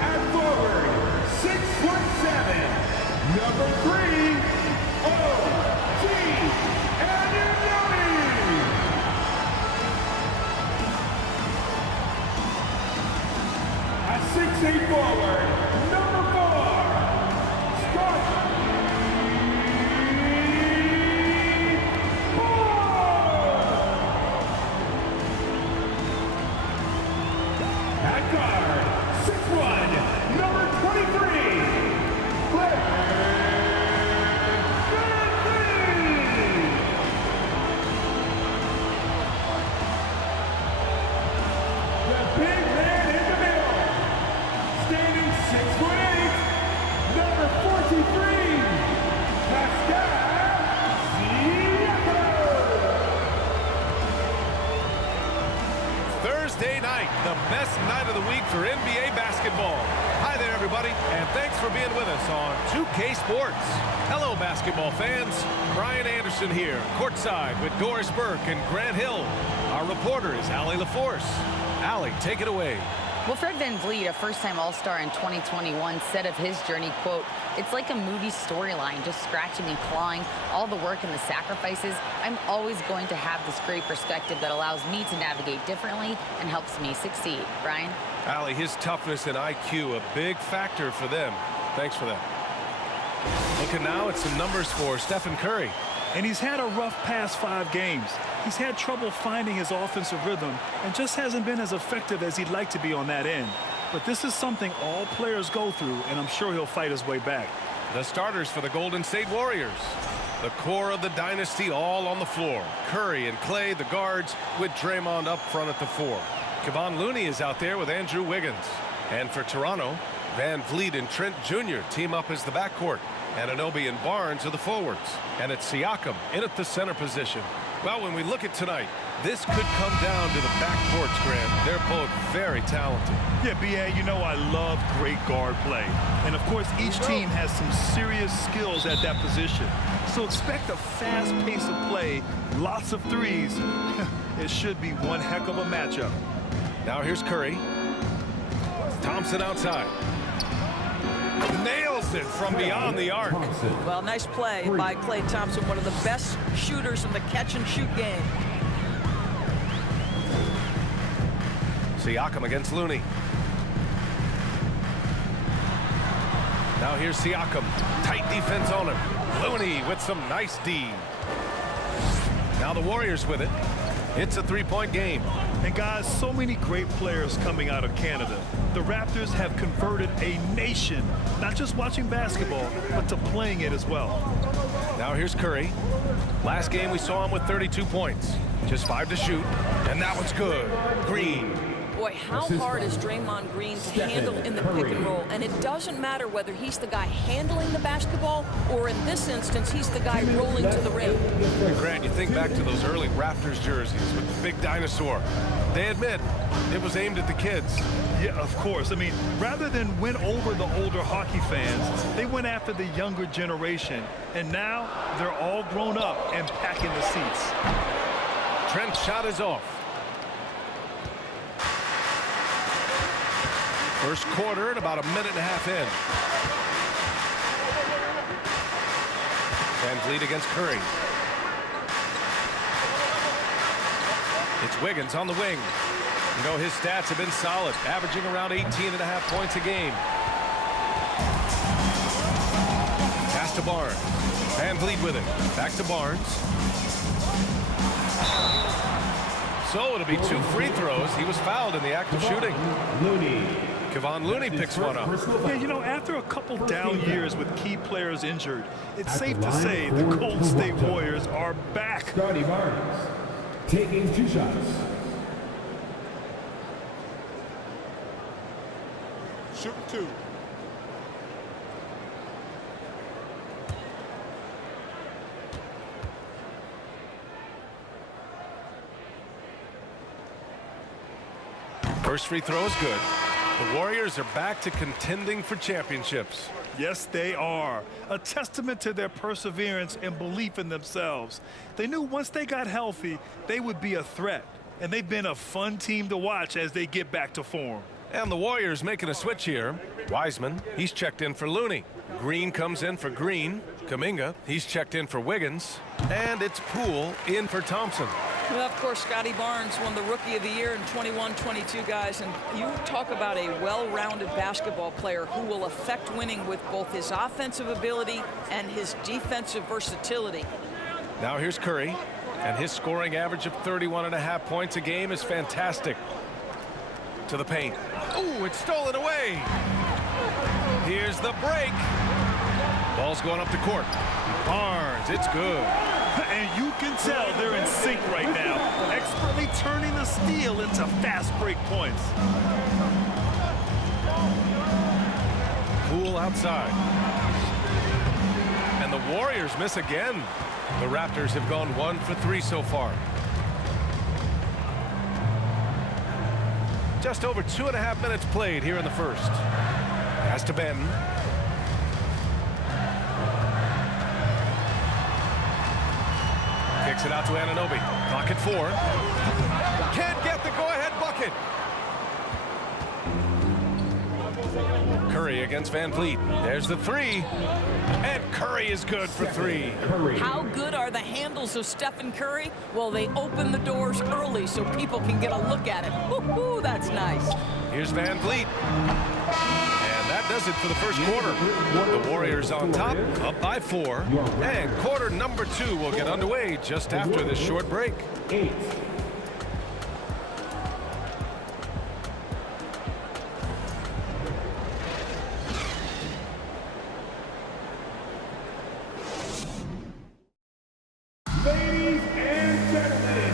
At forward, 6'7", number 3, O.G. Anunoby. At 6'8" forward, number 4, Scott. At guard, 6'1", number 23, Fred VanVleet. The big man in the middle, standing 6'8", number 43, Pascal Siakam. Thursday night, the best night of the week for NBA basketball. Hi there, everybody, and thanks for being with us on 2K Sports. Hello, basketball fans. Brian Anderson here, courtside with Doris Burke and Grant Hill. Our reporter is Allie LaForce. Allie, take it away. Well, Fred VanVleet, a first-time All-Star in 2021, said of his journey, quote, "It's like a movie storyline, just scratching and clawing, all the work and the sacrifices. I'm always going to have this great perspective that allows me to navigate differently and helps me succeed." Brian? Allie, his toughness and IQ, a big factor for them. Thanks for that. Looking now at some numbers for Stephen Curry. And he's had a rough past 5 games. He's had trouble finding his offensive rhythm and just hasn't been as effective as he'd like to be on that end. But this is something all players go through, and I'm sure he'll fight his way back. The starters for the Golden State Warriors. The core of the dynasty all on the floor. Curry and Clay, the guards, with Draymond up front at the 4. Kevon Looney is out there with Andrew Wiggins. And for Toronto, VanVleet and Trent Jr. team up as the backcourt. Anunoby and Barnes are the forwards. And it's Siakam in at the center position. Well, when we look at tonight, this could come down to the backcourts, Grant. They're both very talented. Yeah, B.A., you know I love great guard play. And, of course, each team has some serious skills at that position. So expect a fast pace of play, lots of threes. It should be one heck of a matchup. Now here's Curry. Thompson outside. Nails it from beyond the arc. Well, nice play by Klay Thompson, one of the best shooters in the catch-and-shoot game. Siakam against Looney. Now here's Siakam. Tight defense on him. Looney with some nice D. Now the Warriors with it. It's a 3-point game. And guys, so many great players coming out of Canada. The Raptors have converted a nation, not just watching basketball, but to playing it as well. Now here's Curry. Last game we saw him with 32 points. Just 5 to shoot, and that one's good. Green. Boy, how hard is Draymond Green to handle in the pick and roll? And it doesn't matter whether he's the guy handling the basketball or in this instance, he's the guy rolling to the rim. Grant, you think back to those early Raptors jerseys with the big dinosaur. They admit it was aimed at the kids. Yeah, of course. I mean, rather than win over the older hockey fans, they went after the younger generation. And now they're all grown up and packing the seats. Trent's shot is off. First quarter at about a minute and a half in. VanVleet against Curry. It's Wiggins on the wing. You know, his stats have been solid, averaging around 18.5 points a game. Pass to Barnes. VanVleet with it. Back to Barnes. So it'll be 2 free throws. He was fouled in the act of shooting. Looney. Kevon Looney picks one up. Yeah, you know, after a couple down years with key players injured, it's safe to say the Golden State Warriors are back. Scotty Barnes taking 2 shots. Shooting 2. First free throw is good. The Warriors are back to contending for championships. Yes, they are. A testament to their perseverance and belief in themselves. They knew once they got healthy, they would be a threat. And they've been a fun team to watch as they get back to form. And the Warriors making a switch here. Wiseman, he's checked in for Looney. Green comes in for Green. Kuminga, he's checked in for Wiggins. And it's Poole in for Thompson. Well, of course, Scotty Barnes won the Rookie of the Year in 21-22, guys. And you talk about a well-rounded basketball player who will affect winning with both his offensive ability and his defensive versatility. Now here's Curry. And his scoring average of 31.5 points a game is fantastic. To the paint. Ooh, it's stolen away. Here's the break. Ball's going up the court. Barnes, it's good. And you can tell they're in sync right now, expertly turning the steal into fast break points. Poole outside. And the Warriors miss again. The Raptors have gone 1 for 3 so far. Just over 2.5 minutes played here in the first. Pass to Benton. Kicks it out to Anunoby. Clock at 4. Can't get the go-ahead bucket. Curry against Van Vliet. There's the 3. And Curry is good for 3. How good are the handles of Stephen Curry? Well, they open the doors early so people can get a look at it. Woo-hoo, that's nice. Here's Van Vliet. And that does it for the first quarter. The Warriors on top, up by 4. And quarter number 2 will get underway just after this short break. 8. Ladies and gentlemen,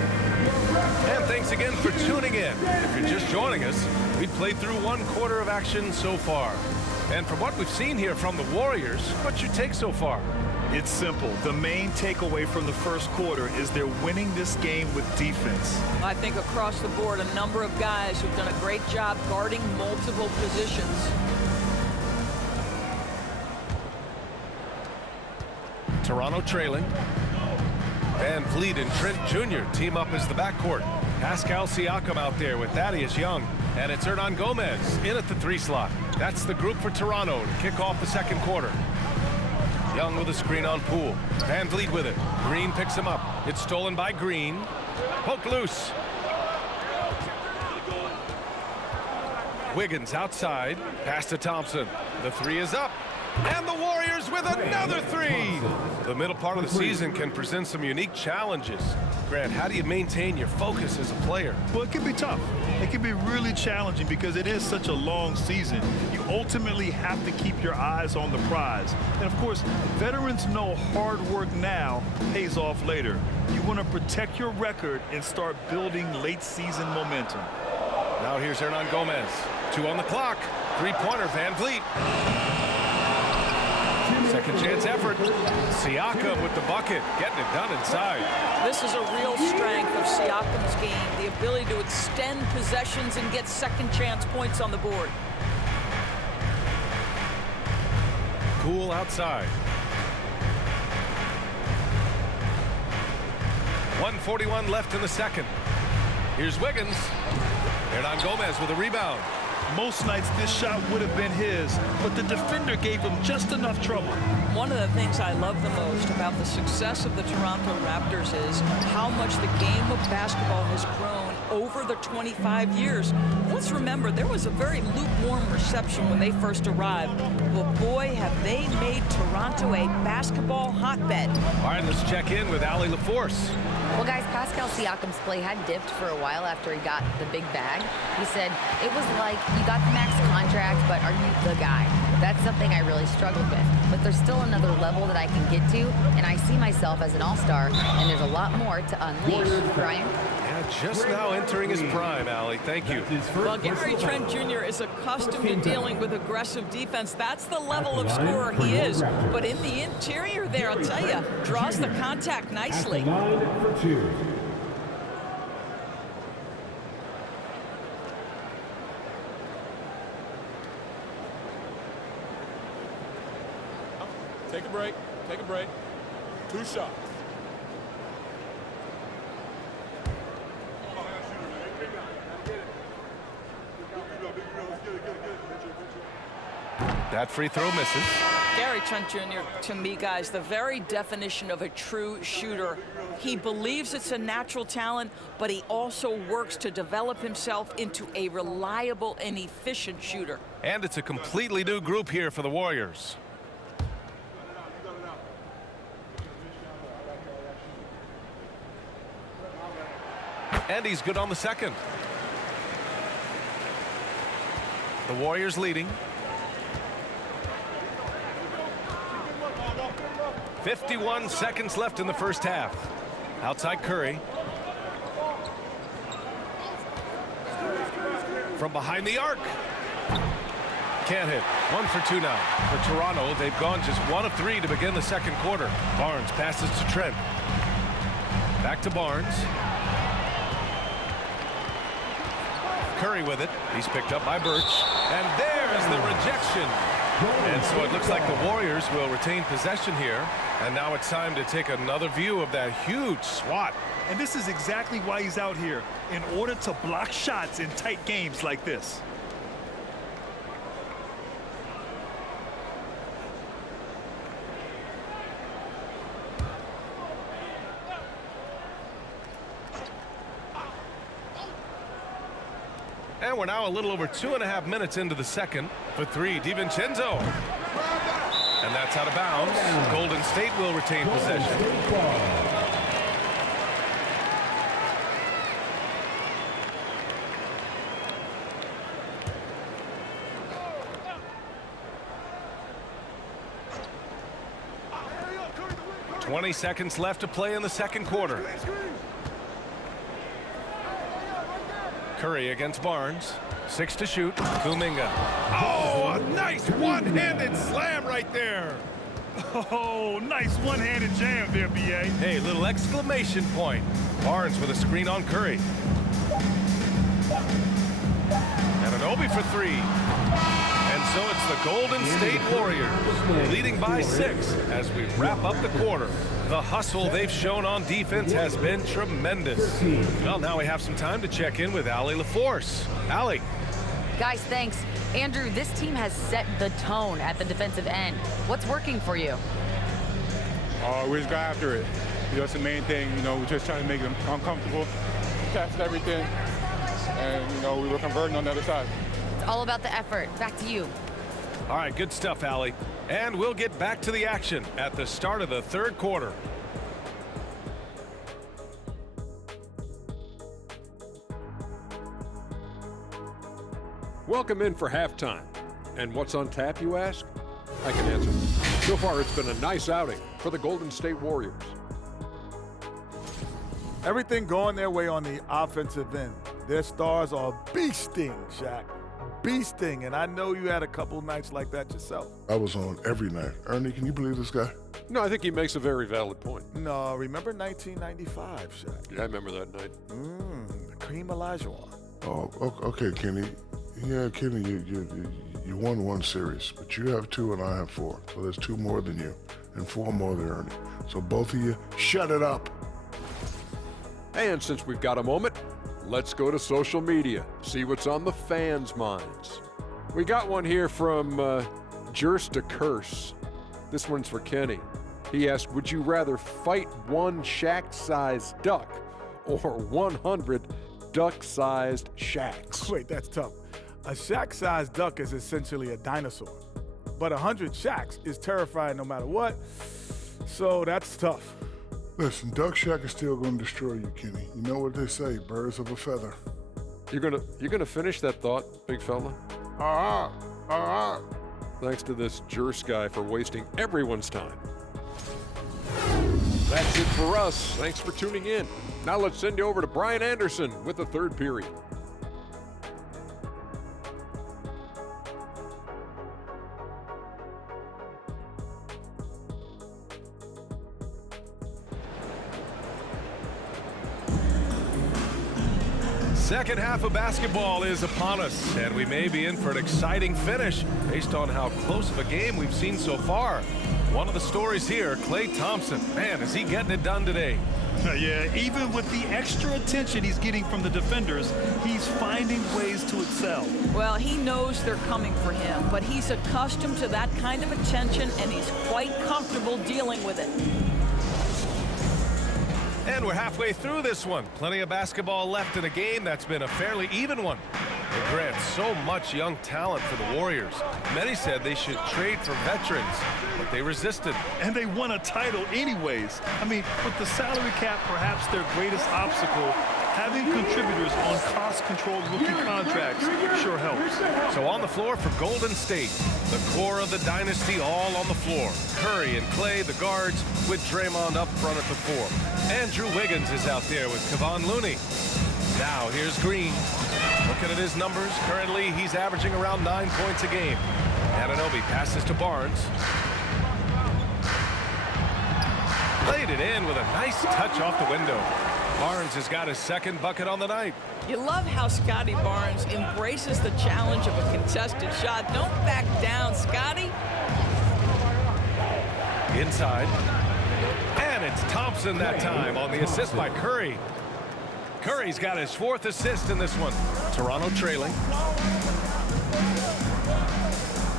And thanks again for tuning in. If you're just joining us, we've played through 1 quarter of action so far. And from what we've seen here from the Warriors, what's your take so far? It's simple. The main takeaway from the first quarter is they're winning this game with defense. I think across the board, a number of guys who've done a great job guarding multiple positions. Toronto trailing. Van Vliet and Trent Jr. team up as the backcourt. Pascal Siakam out there with Thaddeus Young. And it's Hernan Gomez in at the 3 slot. That's the group for Toronto to kick off the second quarter. Young with a screen on Poole. Van Vliet with it. Green picks him up. It's stolen by Green. Poked loose. Wiggins outside. Pass to Thompson. The 3 is up. And the Warriors with another 3. The middle part of the season can present some unique challenges. Grant, how do you maintain your focus as a player? Well, it can be tough. It can be really challenging because it is such a long season. You ultimately have to keep your eyes on the prize. And of course, veterans know hard work now pays off later. You want to protect your record and start building late season momentum. Now here's Hernan Gomez. 2 on the clock. 3-pointer, Van Vliet. Second chance effort. Siakam with the bucket, getting it done inside. This is a real strength of Siakam's game, the ability to extend possessions and get second chance points on the board. Poole outside. 1:41 left in the second. Here's Wiggins. Hernan Gomez with a rebound. Most nights this shot would have been his, but the defender gave him just enough trouble. One of the things I love the most about the success of the Toronto Raptors is how much the game of basketball has grown over the 25 years. Let's remember, there was a very lukewarm reception when they first arrived. But boy, have they made Toronto a basketball hotbed. All right, let's check in with Allie LaForce. Well, guys, Pascal Siakam's play had dipped for a while after he got the big bag. He said, it was like, you got the max contract, but are you the guy? That's something I really struggled with. But there's still another level that I can get to, and I see myself as an all-star, and there's a lot more to unleash. Brian? Yeah, just now entering his prime, Allie. Thank you. Well, Gary Trent Jr. is accustomed to dealing with aggressive defense. That's the level of scorer he is. But in the interior there, I'll tell you, draws the contact nicely. 9 for 2. Take a break. Take a break. 2 shots. That free throw misses. Gary Trent Jr., to me, guys, the very definition of a true shooter. He believes it's a natural talent, but he also works to develop himself into a reliable and efficient shooter. And it's a completely new group here for the Warriors. And he's good on the second. The Warriors leading. 51 seconds left in the first half. Outside Curry. From behind the arc. Can't hit. 1 for 2 now. For Toronto, they've gone just 1 of 3 to begin the second quarter. Barnes passes to Trent. Back to Barnes. Curry with it. He's picked up by Birch. And there's the rejection. And so it looks like the Warriors will retain possession here. And now it's time to take another view of that huge swat. And this is exactly why he's out here, in order to block shots in tight games like this. And we're now a little over 2.5 minutes into the second. For 3, DiVincenzo. And that's out of bounds. Golden State will retain possession. 20 seconds left to play in the second quarter. Curry against Barnes. 6 to shoot. Kuminga. Oh, a nice one-handed slam right there. Oh, nice one-handed jam there, B.A. Hey, little exclamation point. Barnes with a screen on Curry. And an Obi for 3. And so it's the Golden State Warriors leading by 6 as we wrap up the quarter. The hustle they've shown on defense has been tremendous. Well, now we have some time to check in with Allie LaForce. Allie. Guys, thanks. Andrew, this team has set the tone at the defensive end. What's working for you? We just got after it. That's the main thing. We're just trying to make them uncomfortable, test everything, and, we were converting on the other side. It's all about the effort. Back to you. All right, good stuff, Allie. And we'll get back to the action at the start of the third quarter. Welcome in for halftime. And what's on tap, you ask? I can answer. So far, it's been a nice outing for the Golden State Warriors. Everything going their way on the offensive end. Their stars are beasting, Shaq. Beasting, and I know you had a couple nights like that yourself. I was on every night. Ernie, can you believe this guy? No, I think he makes a very valid point. No, remember 1995, Shaq? Yeah, I remember that night. Kareem Olajuwon. Oh, okay, Kenny. Yeah, Kenny, you won 1 series, but you have 2 and I have 4. So there's 2 more than you and 4 more than Ernie. So both of you, shut it up. And since we've got a moment, let's go to social media, see what's on the fans' minds. We got one here from Jers to Curse. This one's for Kenny. He asked, would you rather fight 1 Shaq-sized duck or 100 duck-sized Shaqs? Wait, that's tough. A Shaq-sized duck is essentially a dinosaur, but 100 Shaqs is terrifying no matter what, so that's tough. Listen, Duck Shack is still going to destroy you, Kenny. You know what they say, birds of a feather. You're gonna finish that thought, big fella? All right. Thanks to this Jers guy for wasting everyone's time. That's it for us. Thanks for tuning in. Now let's send you over to Brian Anderson with the third period. Second half of basketball is upon us, and we may be in for an exciting finish based on how close of a game we've seen so far. One of the stories here, Klay Thompson. Man, is he getting it done today. Yeah, even with the extra attention he's getting from the defenders, he's finding ways to excel. Well, he knows they're coming for him, but he's accustomed to that kind of attention, and he's quite comfortable dealing with it. And we're halfway through this one. Plenty of basketball left in a game that's been a fairly even one. It grants so much young talent for the Warriors. Many said they should trade for veterans, but they resisted. And they won a title anyways. I mean, with the salary cap perhaps their greatest obstacle, having contributors on cost-controlled rookie contracts sure helps. So on the floor for Golden State, the core of the dynasty all on the floor. Curry and Klay, the guards, with Draymond up front at the 4. Andrew Wiggins is out there with Kevon Looney. Now here's Green. Looking at his numbers, currently he's averaging around 9 points a game. Anunoby passes to Barnes. Played it in with a nice touch off the window. Barnes has got his second bucket on the night. You love how Scotty Barnes embraces the challenge of a contested shot. Don't back down, Scotty. Inside. And it's Thompson that time on the assist by Curry. Curry's got his 4th assist in this one. Toronto trailing.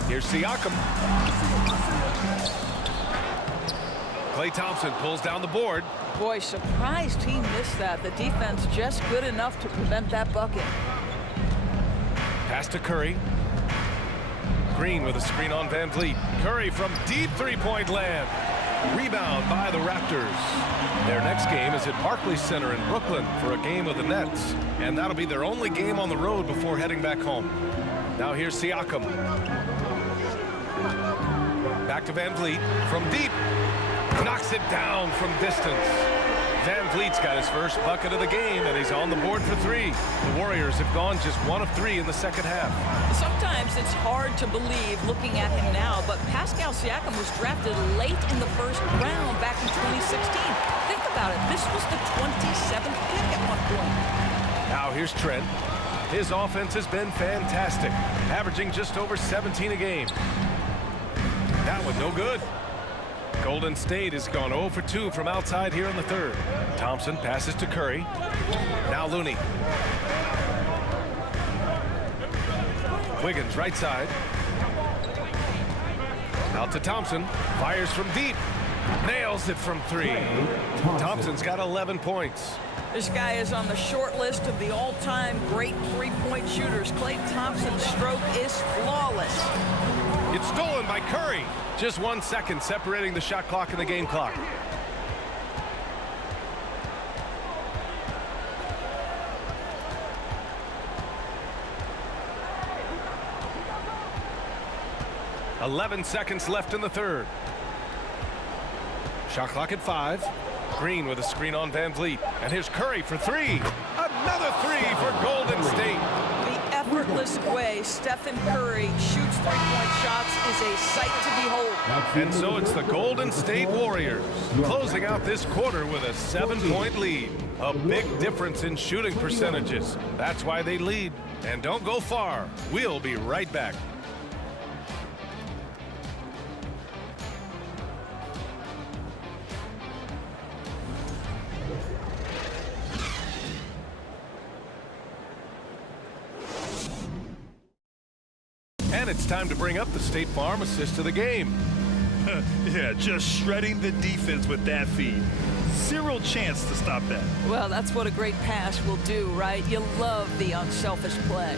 Here's Siakam. Klay Thompson pulls down the board. Boy, surprised he missed that. The defense just good enough to prevent that bucket. Pass to Curry. Green with a screen on Van Vliet. Curry from deep three-point land. Rebound by the Raptors. Their next game is at Barclays Center in Brooklyn for a game with the Nets. And that'll be their only game on the road before heading back home. Now here's Siakam. Back to Van Vliet from deep. Knocks it down from distance. Van Vliet's got his first bucket of the game, and he's on the board for 3. The Warriors have gone just 1 of 3 in the second half. Sometimes it's hard to believe looking at him now, but Pascal Siakam was drafted late in the first round back in 2016. Think about it. This was the 27th pick at one point. Now here's Trent. His offense has been fantastic, averaging just over 17 a game. That one no good. Golden State has gone 0 for 2 from outside here in the 3rd. Thompson passes to Curry. Now Looney. Wiggins right side. Out to Thompson. Fires from deep. Nails it from 3. Thompson's got 11 points. This guy is on the short list of the all-time great three-point shooters. Klay Thompson's stroke is flawless. It's stolen by Curry. Just 1 second separating the shot clock and the game clock. .11 seconds left in the 3rd. Shot clock at 5. Green with a screen on Van Vliet. And here's Curry for 3. Another 3 for Golden State. The effortless way Stephen Curry shoots three-point shots is a sight to behold. And so it's the Golden State Warriors closing out this quarter with a 7-point lead. A big difference in shooting percentages. That's why they lead. And don't go far. We'll be right back. And it's time to bring up the State Farm assist to the game. Yeah, just shredding the defense with that feed. Zero chance to stop that. Well, that's what a great pass will do, right? You love the unselfish play.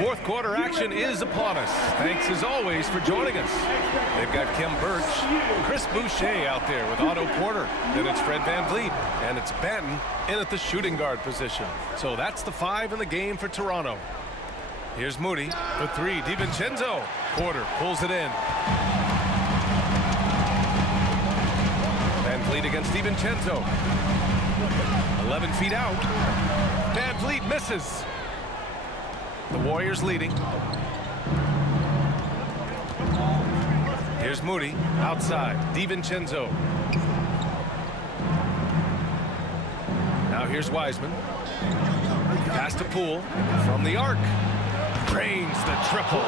Fourth quarter action is upon us. Thanks as always for joining us. They've got Kim Birch, Chris Boucher out there with Otto Porter. Then it's Fred Van Vliet, and it's Banton in at the shooting guard position. So that's the 5 in the game for Toronto. Here's Moody for 3. DiVincenzo. Porter pulls it in. Van Vliet against DiVincenzo. 11 feet out. Van Vliet misses. The Warriors leading. Here's Moody outside. DiVincenzo. here's Wiseman. Pass to Poole from the arc. Drains the triple.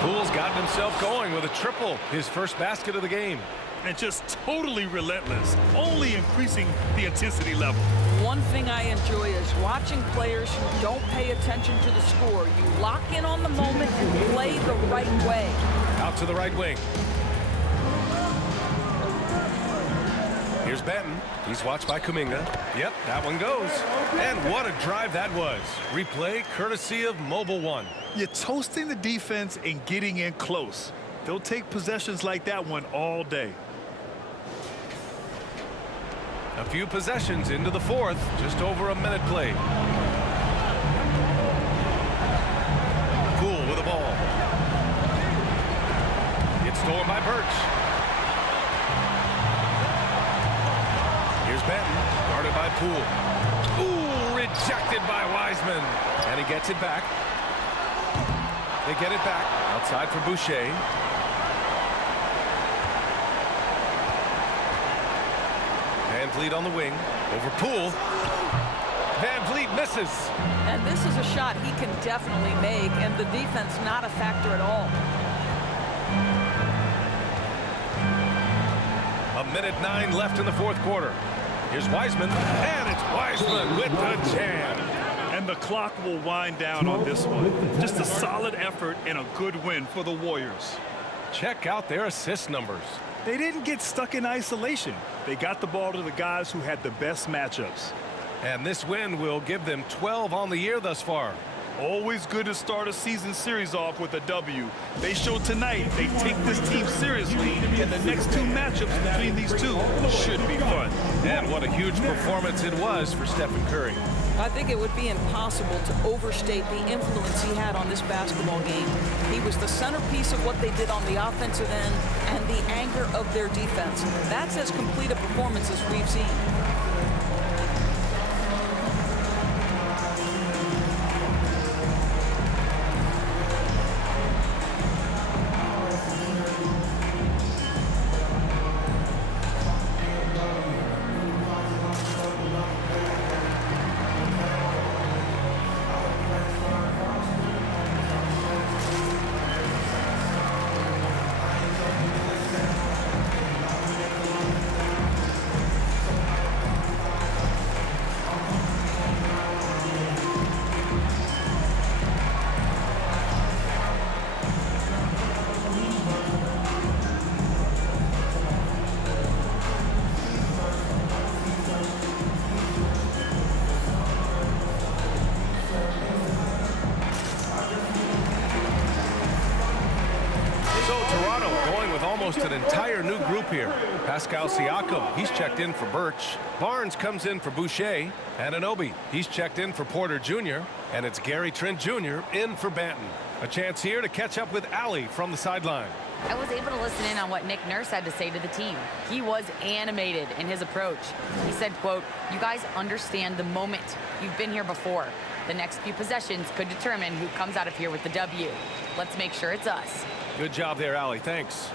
Poole's gotten himself going with a triple, his first basket of the game. And just totally relentless, only increasing the intensity level. One thing I enjoy is watching players who don't pay attention to the score. You lock in on the moment and play the right way. Out to the right wing. Here's Benton. He's watched by Kuminga. Yep, that one goes. And what a drive that was. Replay courtesy of Mobile One. You're toasting the defense and getting in close. They'll take possessions like that one all day. A few possessions into the fourth, just over a minute played. Poole with the ball. It's stolen by Birch. Here's Benton, guarded by Poole. Ooh, rejected by Wiseman. And he gets it back. They get it back. Outside for Boucher. Van Vliet on the wing. Over Poole. Van Vliet misses. And this is a shot he can definitely make, and the defense not a factor at all. A minute 9 left in the fourth quarter. Here's Wiseman, and it's Wiseman with the jam. And the clock will wind down on this one. Just a solid effort and a good win for the Warriors. Check out their assist numbers. They didn't get stuck in isolation. They got the ball to the guys who had the best matchups. And this win will give them 12 on the year thus far. Always good to start a season series off with a W. They showed tonight they take this team seriously, and the next two matchups between these two should be fun. And what a huge performance it was for Stephen Curry. I think it would be impossible to overstate the influence he had on this basketball game. He was the centerpiece of what they did on the offensive end and the anchor of their defense. That's as complete a performance as we've seen. An entire new group here. Pascal Siakam, he's checked in for Birch. Barnes comes in for Boucher. Anunoby, he's checked in for Porter Jr. And it's Gary Trent Jr. in for Banton. A chance here to catch up with Allie from the sideline. I was able to listen in on what Nick Nurse had to say to the team. He was animated in his approach. He said, quote, "You guys understand the moment. You've been here before. The next few possessions could determine who comes out of here with the W. Let's make sure it's us." Good job there, Allie. Thanks.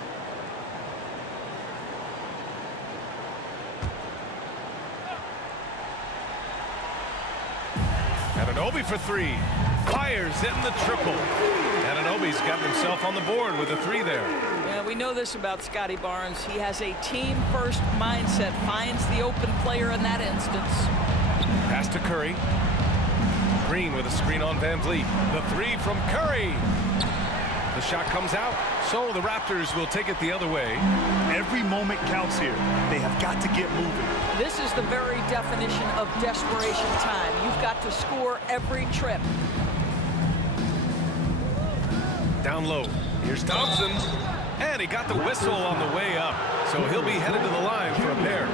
Anunoby for three. Fires in the triple. Anunoby's gotten himself on the board with a three there. Yeah, we know this about Scotty Barnes. He has a team-first mindset. Finds the open player in that instance. Pass to Curry. Green with a screen on Van Vliet. The three from Curry. The shot comes out, so the Raptors will take it the other way. Every moment counts here. They have got to get moving. This is the very definition of desperation time. You've got to score every trip. Down low. Here's Thompson. And he got the whistle on the way up. So he'll be headed to the line for a pair.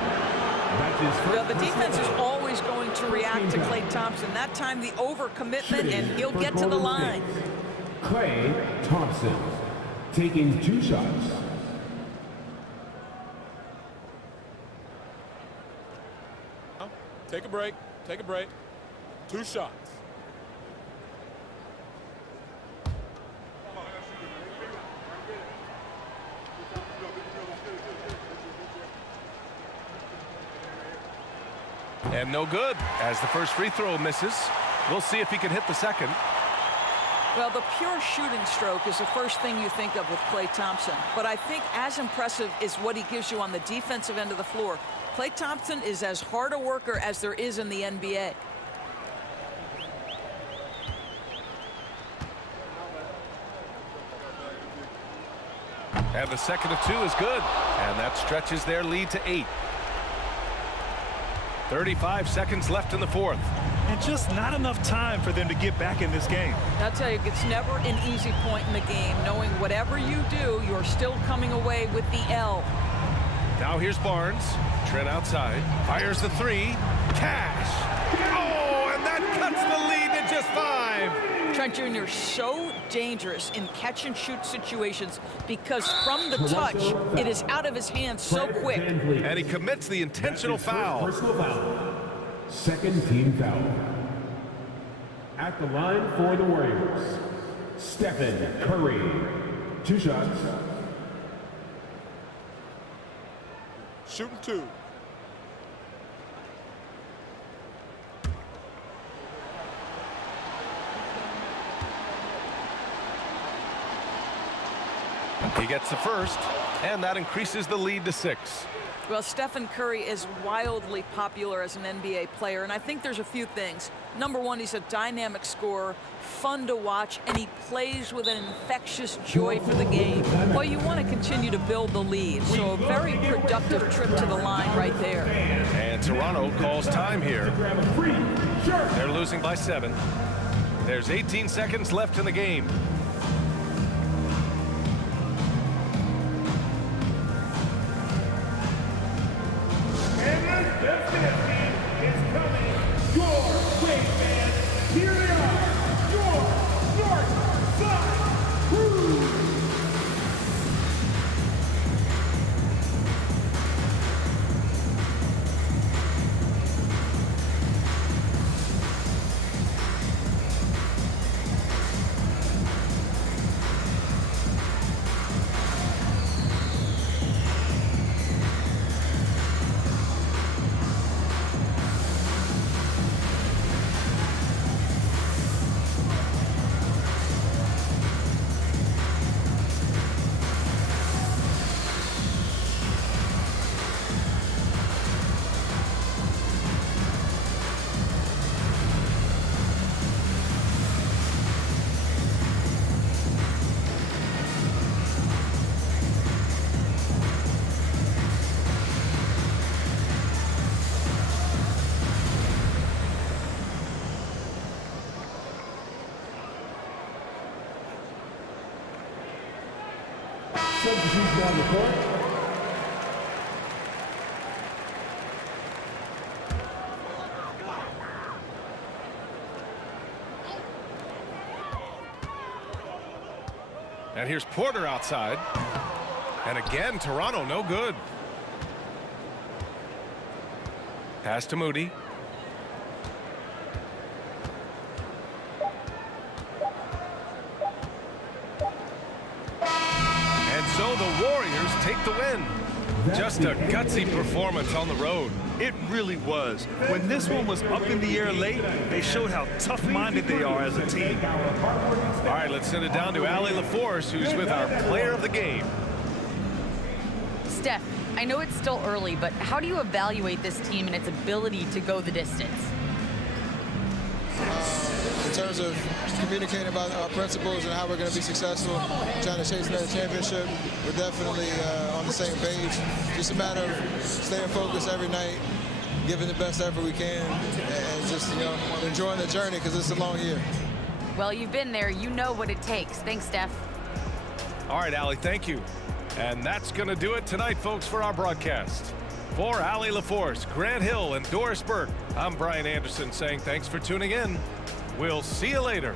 Well, the defense is always going to react to Klay Thompson. That time the overcommitment, and he'll get to the line. Klay Thompson taking 2 shots. Take a break. Take a break. 2 shots. And no good as the first free throw misses. We'll see if he can hit the second. Well, the pure shooting stroke is the first thing you think of with Klay Thompson. But I think as impressive is what he gives you on the defensive end of the floor. Klay Thompson is as hard a worker as there is in the NBA. And the second of 2 is good. And that stretches their lead to 8. 35 seconds left in the fourth. And just not enough time for them to get back in this game. I'll tell you, it's never an easy point in the game, knowing whatever you do, you're still coming away with the L. Now here's Barnes. Trent outside. Fires the 3. Cash. Oh, and that cuts the lead to just 5. Trent Jr. so dangerous in catch-and-shoot situations because from the touch, it is out of his hands so quick. And he commits the intentional foul. Personal foul. Second team foul. At the line for the Warriors, Stephen Curry. 2 shots. Shooting 2. He gets the first, and that increases the lead to 6. Well, Stephen Curry is wildly popular as an NBA player, and I think there's a few things. Number one, he's a dynamic scorer, fun to watch, and he plays with an infectious joy for the game. Well, you want to continue to build the lead, so a very productive trip to the line right there. And Toronto calls time here. They're losing by 7. There's 18 seconds left in the game. Substitution on the court. And here's Porter outside. And again, Toronto no good. Pass to Moody. So the Warriors take the win. Just a gutsy performance on the road. It really was. When this one was up in the air late, they showed how tough-minded they are as a team. All right, let's send it down to Allie LaForce, who's with our player of the game. Steph, I know it's still early, but how do you evaluate this team and its ability to go the distance? In terms of communicating about our principles and how we're going to be successful, trying to chase another championship, we're definitely on the same page. Just a matter of staying focused every night, giving the best effort we can, and just enjoying the journey because it's a long year. Well, you've been there. You know what it takes. Thanks, Steph. All right, Allie, thank you. And that's going to do it tonight, folks, for our broadcast. For Allie LaForce, Grant Hill, and Doris Burke, I'm Brian Anderson saying thanks for tuning in. We'll see you later.